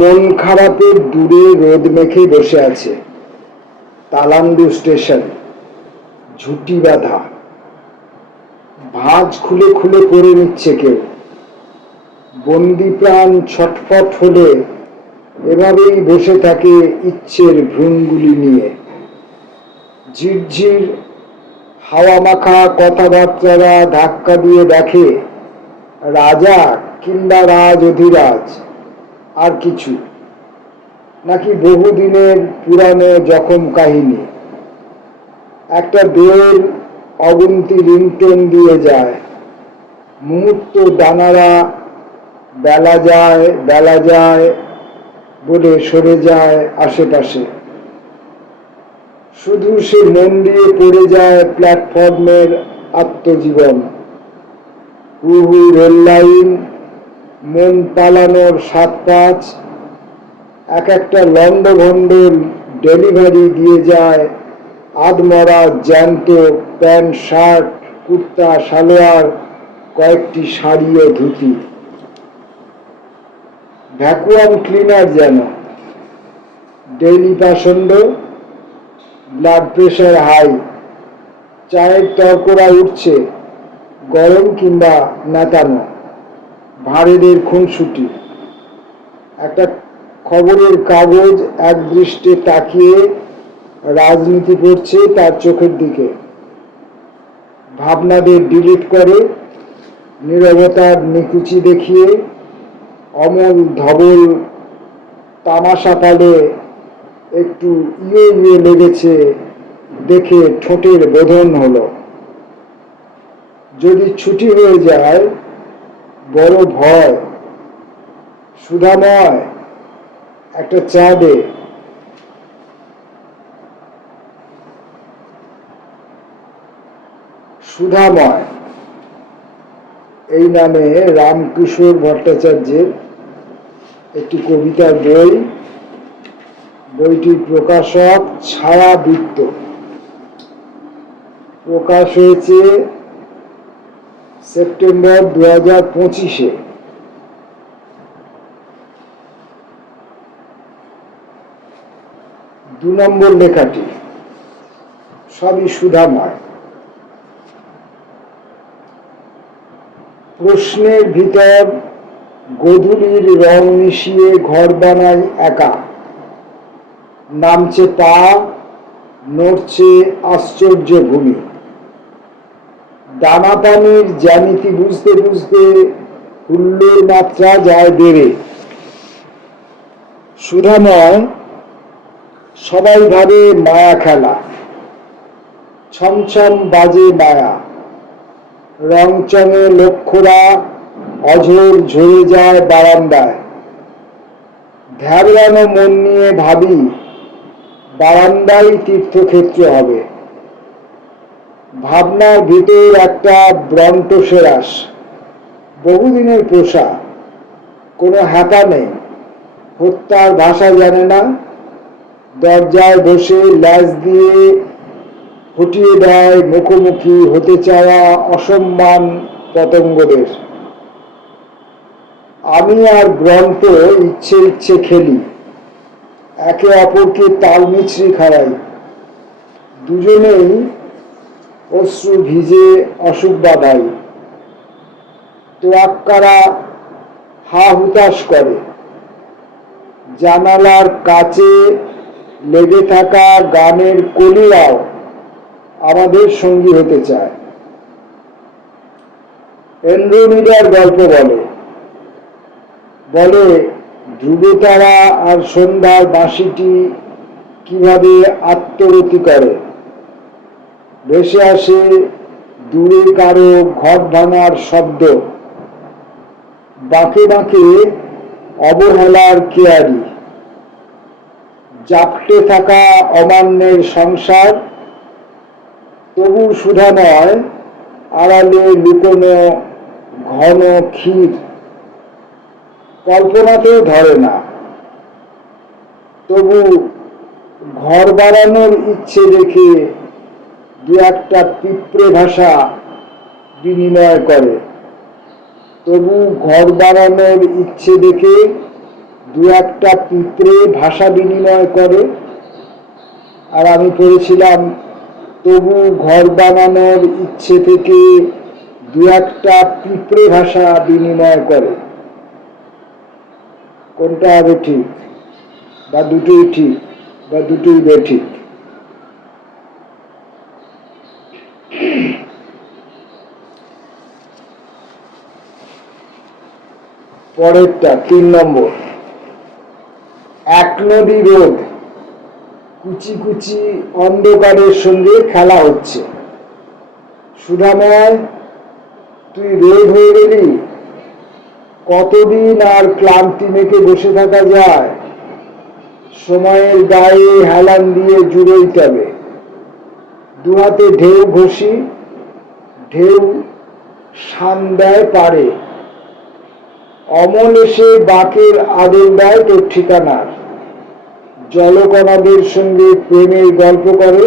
মন খারাপের দূরে রোদ মেখে বসে আছে তালান্ডু স্টেশন, ঝুঁটি বাঁধা, ভাঁজ খুলে খুলে পড়ে নিচ্ছে কেউ। বন্দি প্রাণ ছটফট হলে এভাবেই বসে থাকে ইচ্ছের ভ্রূণগুলি নিয়ে। ঝিরঝির হাওয়া মাখা কথাবার্তারা ধাক্কা দিয়ে দেখে রাজা কিংবা রাজ অধিরাজ আর কিছু, নাকি বহুদিনের পুরানো জখম কাহিনী। একটা দোয়েল অগুন্তি রিংটোন দিয়ে যায়, মুহূর্ত দানারা বেলা যায় বলে সরে যায় আশেপাশে। শুধু সে মন দিয়ে পড়ে যায় প্ল্যাটফর্মের আত্মজীবন। হুহু রেললাইন, মন পালানোর ৭-৫, এক একটা লন্ডভন্ড ডেলিভারি দিয়ে যায় আধমরা জ্যান্ত প্যান্ট শার্ট, কুর্তা সালোয়ার, কয়েকটি শাড়ি ও ধুতি। ভ্যাকুয়াম ক্লিনার যেন। ডেইলি পাষণ্ড, ব্লাড প্রেশার হাই, চায়ের তরকরা উঠছে, গরম কিংবা নেতানো, ভাঁড়েদের খুনসুটি। একটা খবরের কাগজ এক দৃষ্টে তাকিয়ে রাজনীতি করছে তার চোখের দিকে। ভাবনাদের ডিলিট করে, নীরবতার নিকুচি দেখিয়ে। অমল ধবল তামাশা পালে একটু ইয়ে লেগেছে দেখে ঠোঁটের বোধন হলো। যদি ছুটি হয়ে যায় বড় ভয়। সুধাময়, একটা চা দে। সুধাময় এই নামে রামকিশোর ভট্টাচার্যের একটি কবিতার বই। বইটির প্রকাশক ছায়াবৃত্ত। প্রকাশ হয়েছে সেপ্টেম্বর 2025-এ। দু নম্বর লেখাটি সবই সুধাময়। প্রশ্নের ভিতর গোধূলির রং মিশিয়ে ঘর বানাই একা। নামছে পা, নড়ছে আশ্চর্য ভূমি। দানা পানির জ্যামিতি বুঝতে বুঝতে হুল্লোর মাত্রা যায় বেড়ে। সুধাময় সবাই ভাবে মায়া খেলা। ছমছম বাজে মায়া। রংচঙে লক্ষ্যরা অঝোর ঝরে যায় বারান্দায়। ধ্যাবড়ানো মন নিয়ে ভাবি বারান্দাই তীর্থক্ষেত্র হবে। ভাবনার ভিতর একটা ব্রন্টসেরাস, বহুদিনের পোষা, কোনো হ্যাপা নেই, হত্যার ভাষা জানে না। দরজায় বসে ল্যাজ দিয়ে ফুটিয়ে দেয় মুখোমুখি হতে চাওয়া অসম্মান পতঙ্গদের। আমি আর গ্রন্থ ইচ্ছে ইচ্ছে খেলি, একে অপরকে তাল মিছরি খাওয়াই। দুজনেই অশ্রু ভিজে অসুখ বাঁধাই। তোয়াক্কারা হা হুতাশ করে। জানালার কাছে লেগে থাকা গানের কলিরাও আমাদের সঙ্গী হতে চায়। এন্ড্রোমিডার গল্প বলে ধ্রুবতারা আর সন্ধ্যার বাঁশিটি কিভাবে আত্মরতি করে। ভেসে আসে দূরে কারো ঘট ভাঙার শব্দ, বাঁকে বাঁকে অবহেলার কেয়ারি। জাপটে থাকা অমান্যের সংসার, তবু সুধাময় আড়ালে লুকোনো ঘন ক্ষীর। কল্পনাতেও ধরে না, তবু ঘর বাড়ানোর ইচ্ছে রেখে দু একটা পিঁপড়ে ভাষা বিনিময় করে। তবু ঘর বাড়ানোর ইচ্ছে দেখে দু একটা পিঁপড়ে ভাষা বিনিময় করে। আর আমি পড়েছিলাম তবু ঘর বানানোর ইচ্ছে থেকে দু একটা পিঁপড়ে ভাষা বিনিময় করে। কোনটা হবে ঠিক? বা দুটোই ঠিক, বা দুটোই বেঠিক? পরেরটা 3 নম্বর। এক নদী রোদ, কুচি কুচি অন্ধকারের সঙ্গে খেলা হচ্ছে। সুধাময়, তুই রোদ হয়ে গেলি, কতদিন আর ক্লান্তি মেখে বসে থাকা যায়? সময়ের গায়ে হেলান দিয়ে জুড়োইতে হবে। দুহাতে ঢেউ ঘষি, ঢেউ শান দেয় পারে। অমল এসে বাঁকের আদর দেয় তোর ঠিকানার। জলকণাদের সঙ্গে প্রেমের গল্প করে।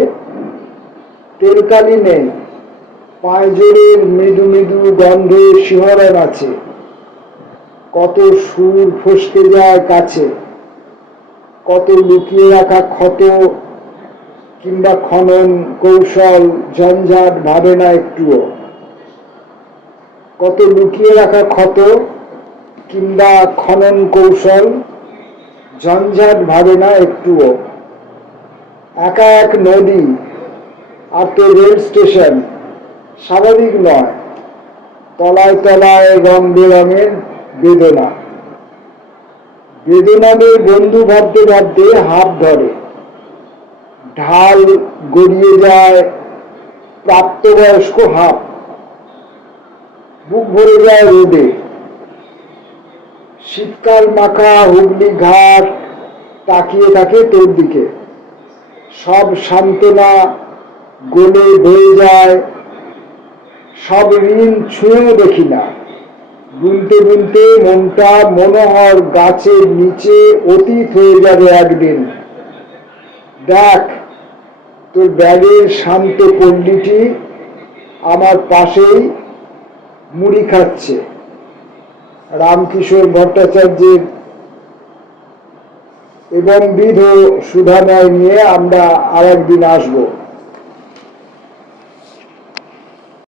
তেলকালি নেই, পাঁজরের মৃদু মৃদু গন্ধে শিহরণ আছে। কত সুর ফসকে যায় কাছে, কত লুকিয়ে রাখা ক্ষত কিংবা খনন কৌশল ঝঞ্ঝাট ভাবে না একটুও। কত লুকিয়ে রাখা ক্ষত কিংবা খনন কৌশল ঝঞ্ঝাট ভাবে না একটুও। একা এক নদী আর তো রেল স্টেশন স্বাভাবিক নয়। তলায় তলায় রং বেরঙের বেদনা। বেদনাদের বন্ধু ভাবতে ভাবতে হাত ধরে। ঢাল গড়িয়ে যায় প্রাপ্তবয়স্ক হাত। বুক ভরে যায় রোদে। শীতকাল মাখা হুগলি ঘাট তাকিয়ে থাকে তোর দিকে। সব সান্ত্বনা গলে বয়ে যায়, সব ঋণ ছুঁয়েও দেখি না। গুনতে গুনতে মনটা মনোহর গাছের নিচে অতীত হয়ে যাবে একদিন। দেখ, তোর ব্যাগের শান্ত পল্লীটি আমার পাশেই মুড়ি খাচ্ছে। রামকিশোর ভট্টাচার্যের এবং বিধ সুধাময় নিয়ে আমরা আর একদিন আসবো।